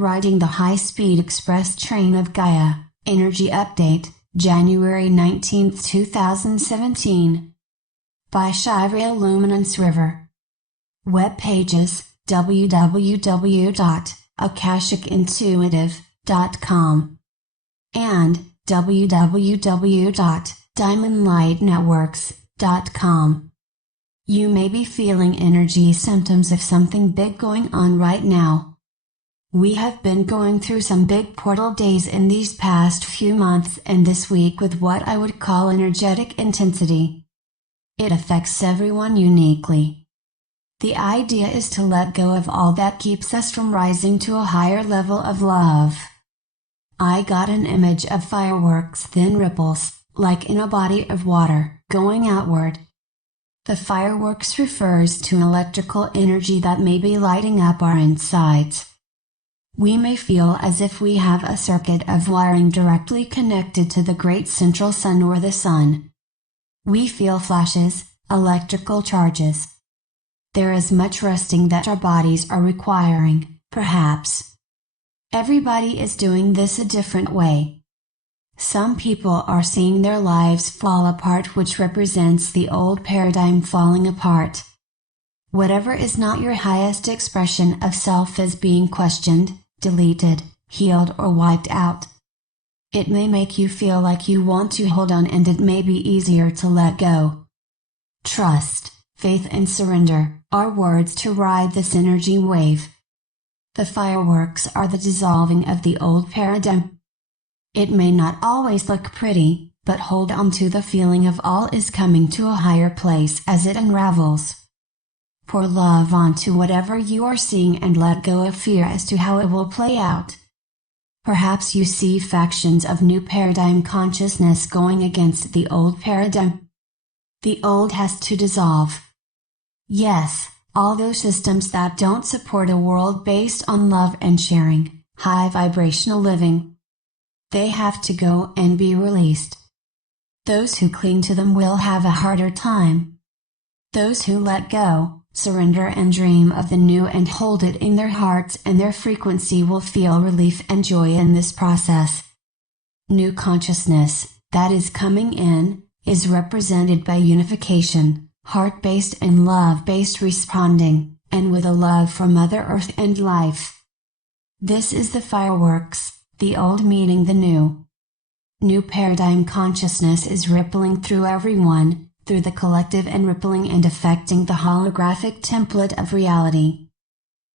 Riding the High-Speed Express Train of Gaia, Energy Update, January 19, 2017. By Shivrael Luminance River. Web pages, www.akashicintuitive.com and www.diamondlightnetworks.com. You may be feeling energy symptoms of something big going on right now. We have been going through some big portal days in these past few months and this week with what I would call energetic intensity. It affects everyone uniquely. The idea is to let go of all that keeps us from rising to a higher level of love. I got an image of fireworks, thin ripples, like in a body of water, going outward. The fireworks refers to electrical energy that may be lighting up our insides. We may feel as if we have a circuit of wiring directly connected to the great central sun or the sun. We feel flashes, electrical charges. There is much resting that our bodies are requiring, perhaps. Everybody is doing this a different way. Some people are seeing their lives fall apart, which represents the old paradigm falling apart. Whatever is not your highest expression of self is being questioned, deleted, healed or wiped out. It may make you feel like you want to hold on, and it may be easier to let go. Trust, faith and surrender are words to ride this energy wave. The fireworks are the dissolving of the old paradigm. It may not always look pretty, but hold on to the feeling of all is coming to a higher place as it unravels. Pour love onto whatever you are seeing and let go of fear as to how it will play out. Perhaps you see factions of new paradigm consciousness going against the old paradigm. The old has to dissolve. Yes, all those systems that don't support a world based on love and sharing, high vibrational living. They have to go and be released. Those who cling to them will have a harder time. Those who let go, surrender and dream of the new and hold it in their hearts and their frequency will feel relief and joy in this process. New consciousness, that is coming in, is represented by unification, heart-based and love-based responding, and with a love for Mother Earth and life. This is the fireworks, the old meeting the new. New paradigm consciousness is rippling through everyone, through the collective and rippling and affecting the holographic template of reality.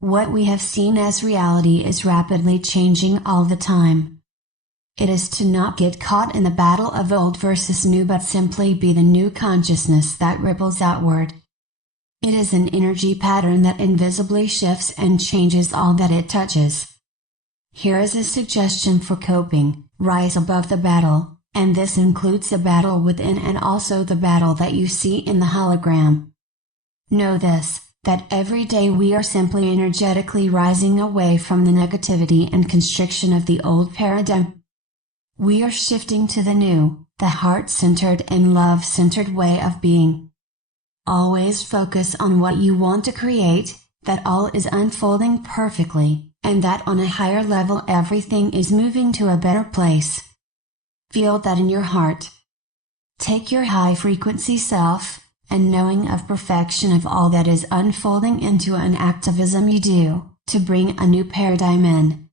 What we have seen as reality is rapidly changing all the time. It is to not get caught in the battle of old versus new, but simply be the new consciousness that ripples outward. It is an energy pattern that invisibly shifts and changes all that it touches. Here is a suggestion for coping: rise above the battle, and this includes the battle within and also the battle that you see in the hologram. Know this, that every day we are simply energetically rising away from the negativity and constriction of the old paradigm. We are shifting to the new, the heart-centered and love-centered way of being. Always focus on what you want to create, that all is unfolding perfectly, and that on a higher level everything is moving to a better place. Feel that in your heart. Take your high-frequency self, and knowing of perfection of all that is unfolding into an activism you do, to bring a new paradigm in.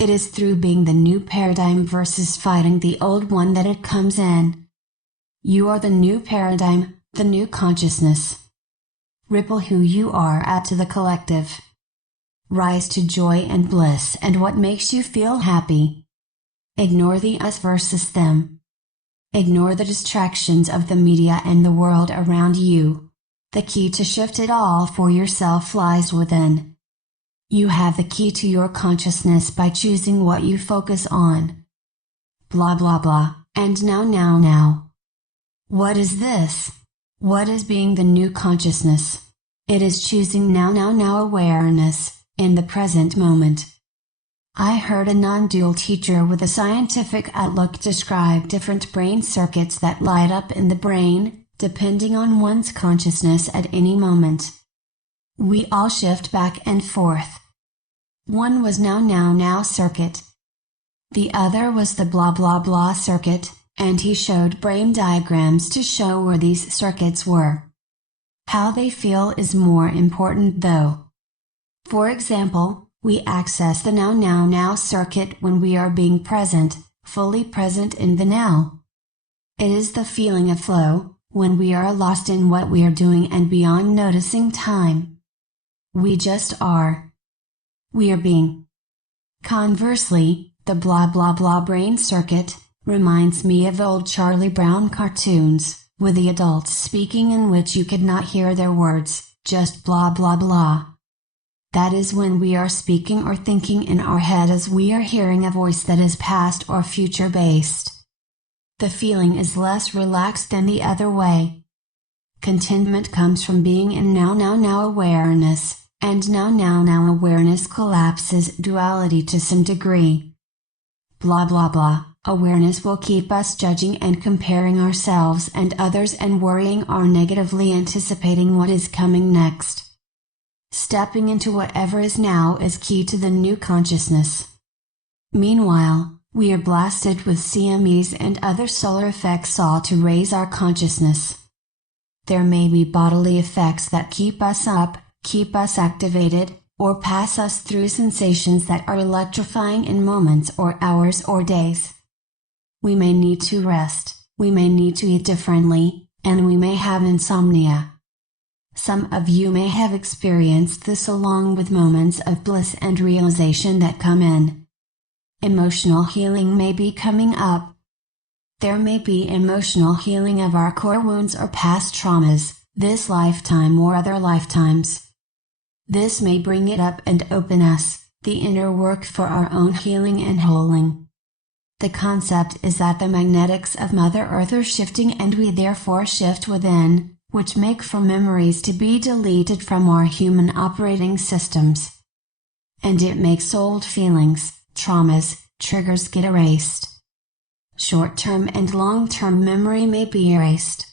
It is through being the new paradigm versus fighting the old one that it comes in. You are the new paradigm, the new consciousness. Ripple who you are out to the collective. Rise to joy and bliss and what makes you feel happy. Ignore the us versus them. Ignore the distractions of the media and the world around you. The key to shift it all for yourself lies within. You have the key to your consciousness by choosing what you focus on. Blah blah blah, and now. What is this? What is being the new consciousness? It is choosing now awareness, in the present moment. I heard a non-dual teacher with a scientific outlook describe different brain circuits that light up in the brain, depending on one's consciousness at any moment. We all shift back and forth. One was now circuit. The other was the blah blah blah circuit, and he showed brain diagrams to show where these circuits were. How they feel is more important though. For example, we access the now circuit when we are being present, fully present in the now. It is the feeling of flow, when we are lost in what we are doing and beyond noticing time. We just are. We are being. Conversely, the blah blah blah brain circuit reminds me of old Charlie Brown cartoons, with the adults speaking in which you could not hear their words, just blah blah blah. That is when we are speaking or thinking in our head as we are hearing a voice that is past or future based. The feeling is less relaxed than the other way. Contentment comes from being in now awareness, and now awareness collapses duality to some degree. Blah blah blah, awareness will keep us judging and comparing ourselves and others and worrying or negatively anticipating what is coming next. Stepping into whatever is now is key to the new consciousness. Meanwhile, we are blasted with CMEs and other solar effects all to raise our consciousness. There may be bodily effects that keep us up, keep us activated, or pass us through sensations that are electrifying in moments or hours or days. We may need to rest, we may need to eat differently, and we may have insomnia. Some of you may have experienced this along with moments of bliss and realization that come in. Emotional healing may be coming up. There may be emotional healing of our core wounds or past traumas, this lifetime or other lifetimes. This may bring it up and open us, the inner work for our own healing and holing. The concept is that the magnetics of Mother Earth are shifting and we therefore shift within, which make for memories to be deleted from our human operating systems. And it makes old feelings, traumas, triggers get erased. Short-term and long-term memory may be erased.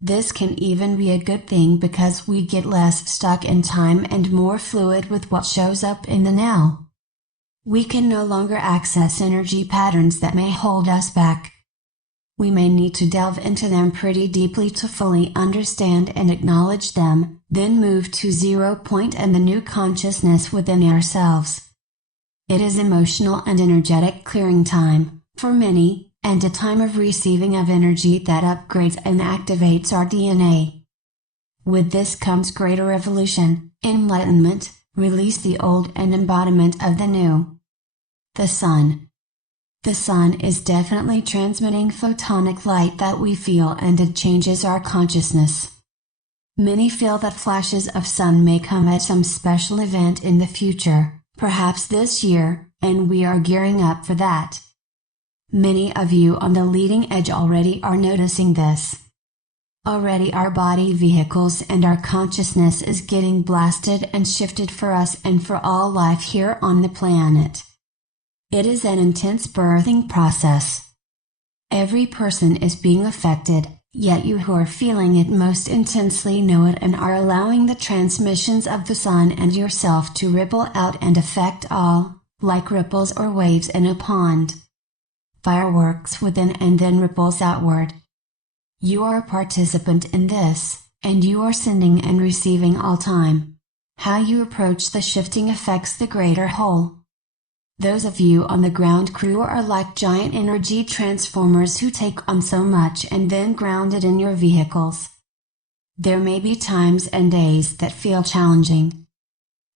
This can even be a good thing because we get less stuck in time and more fluid with what shows up in the now. We can no longer access energy patterns that may hold us back. We may need to delve into them pretty deeply to fully understand and acknowledge them, then move to 0 point and the new consciousness within ourselves. It is emotional and energetic clearing time, for many, and a time of receiving of energy that upgrades and activates our DNA. With this comes greater evolution, enlightenment, release the old and embodiment of the new. The sun. The sun is definitely transmitting photonic light that we feel and it changes our consciousness. Many feel that flashes of sun may come at some special event in the future, perhaps this year, and we are gearing up for that. Many of you on the leading edge already are noticing this. Already our body vehicles and our consciousness is getting blasted and shifted for us and for all life here on the planet. It is an intense birthing process. Every person is being affected, yet you who are feeling it most intensely know it and are allowing the transmissions of the sun and yourself to ripple out and affect all, like ripples or waves in a pond. Fireworks within and then ripples outward. You are a participant in this, and you are sending and receiving all time. How you approach the shifting affects the greater whole. Those of you on the ground crew are like giant energy transformers who take on so much and then ground it in your vehicles. There may be times and days that feel challenging.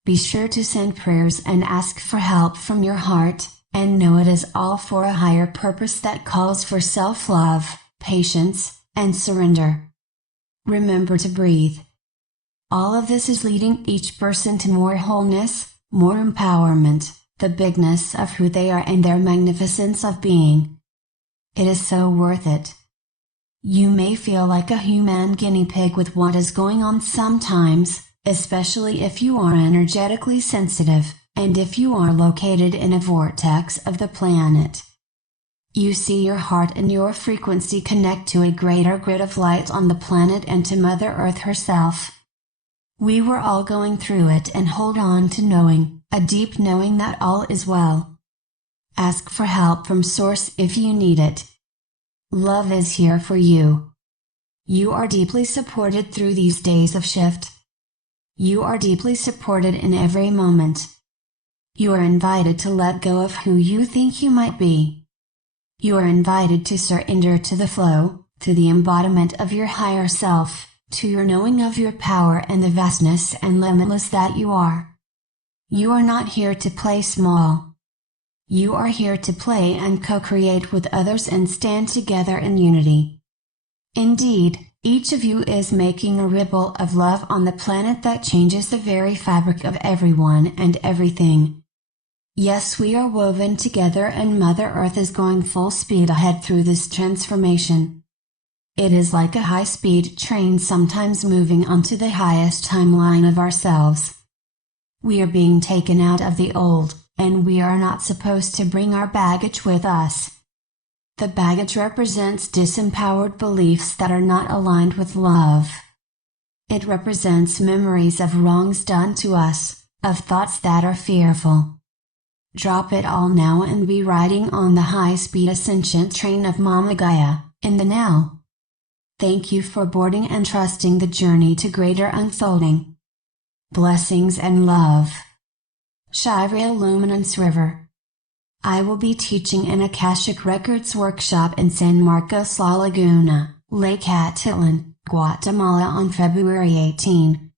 Be sure to send prayers and ask for help from your heart, and know it is all for a higher purpose that calls for self-love, patience, and surrender. Remember to breathe. All of this is leading each person to more wholeness, more empowerment, the bigness of who they are and their magnificence of being. It is so worth it. You may feel like a human guinea pig with what is going on sometimes, especially if you are energetically sensitive, and if you are located in a vortex of the planet. You see your heart and your frequency connect to a greater grid of light on the planet and to Mother Earth herself. We were all going through it and hold on to knowing a deep knowing that all is well. Ask for help from Source if you need it. Love is here for you. You are deeply supported through these days of shift. You are deeply supported in every moment. You are invited to let go of who you think you might be. You are invited to surrender to the flow, to the embodiment of your higher self, to your knowing of your power and the vastness and limitless that you are. You are not here to play small. You are here to play and co-create with others and stand together in unity. Indeed, each of you is making a ripple of love on the planet that changes the very fabric of everyone and everything. Yes, we are woven together and Mother Earth is going full speed ahead through this transformation. It is like a high-speed train sometimes moving onto the highest timeline of ourselves. We are being taken out of the old, and we are not supposed to bring our baggage with us. The baggage represents disempowered beliefs that are not aligned with love. It represents memories of wrongs done to us, of thoughts that are fearful. Drop it all now and be riding on the high-speed ascension train of Mama Gaia, in the now. Thank you for boarding and trusting the journey to greater unfolding. Blessings and love. Shivrael Luminance River. I will be teaching an Akashic Records workshop in San Marcos La Laguna, Lake Atitlan, Guatemala on February 18.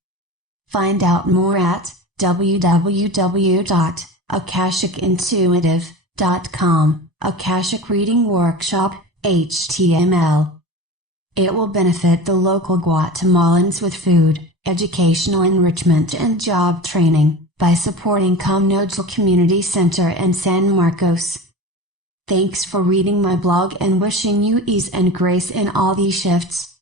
Find out more at www.akashicintuitive.com, Akashic Reading Workshop, HTML. It will benefit the local Guatemalans with food, educational enrichment and job training, by supporting Comnodal Community Center in San Marcos. Thanks for reading my blog and wishing you ease and grace in all these shifts.